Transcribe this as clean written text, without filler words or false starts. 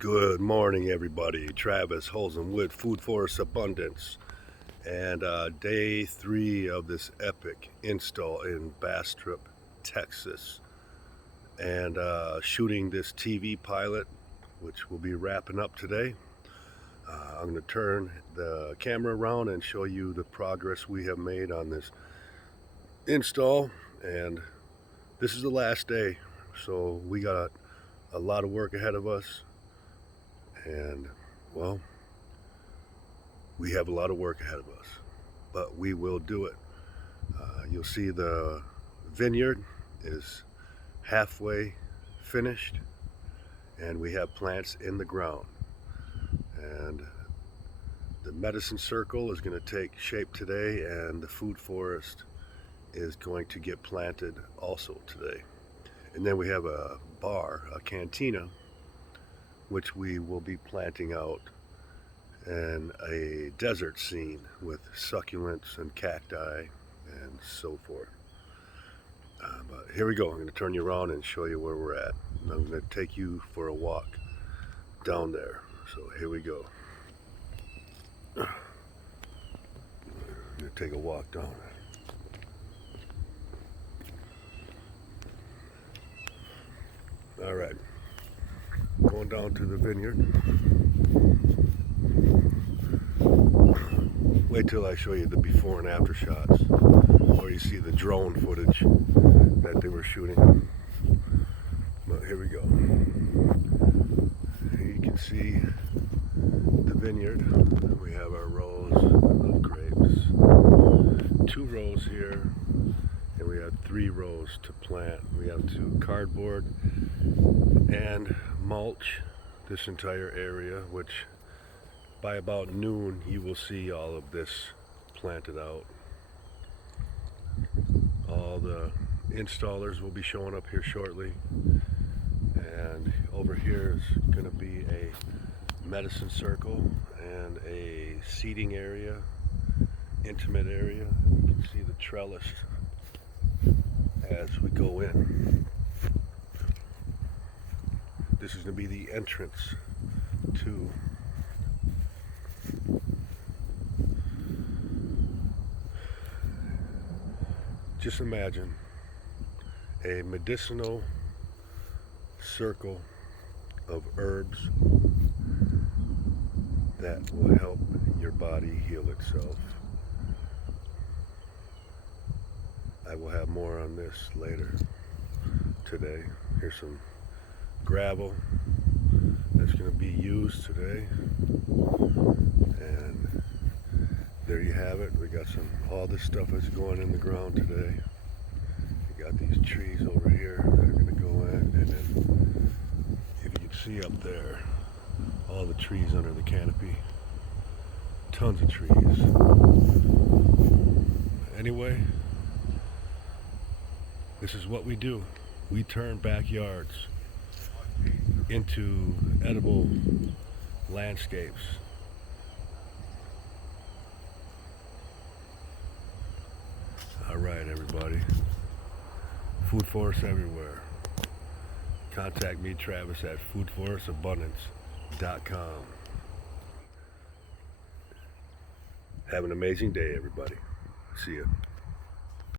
Good morning, everybody. Travis Holzem with Food Forest Abundance, and day 3 of this epic install in Bastrop, Texas, and shooting this TV pilot, which will be wrapping up today. I'm going to turn the camera around and show you the progress we have made on this install, and this is the last day, so we got a lot of work ahead of us. And well, we have a lot of work ahead of us, but we will do it. You'll see the vineyard is halfway finished, and we have plants in the ground, and the medicine circle is going to take shape today, and the food forest is going to get planted also today. And then we have a bar, a cantina, which we will be planting out, and a desert scene with succulents and cacti and so forth. But here we go. I'm going to turn you around and show you where we're at. And I'm going to take you for a walk down there. So here we go. I'm going to take a walk down there. All right. Going down to the vineyard. Wait till I show you the before and after shots, or you see the drone footage that they were shooting. But here we go. You can see the vineyard. We have our rows of grapes. 2 rows here, and we have 3 rows to plant. We have to cardboard and mulch this entire area, which by about noon you will see all of this planted out. All the installers will be showing up here shortly, and over here is going to be a medicine circle and a seating area, intimate area. You can see the trellis as we go in. This is going to be the entrance to just imagine a medicinal circle of herbs that will help your body heal itself. I will have more on this later today. Here's some gravel that's going to be used today, and there you have it. We got all this stuff is going in the ground today. We got these trees over here that are going to go in, and then if you can see up there, all the trees under the canopy, tons of trees. Anyway, this is what we do. We turn backyards into edible landscapes. All right, everybody. Food Forest everywhere. Contact me, Travis, at foodforestabundance.com. Have an amazing day, everybody. See ya.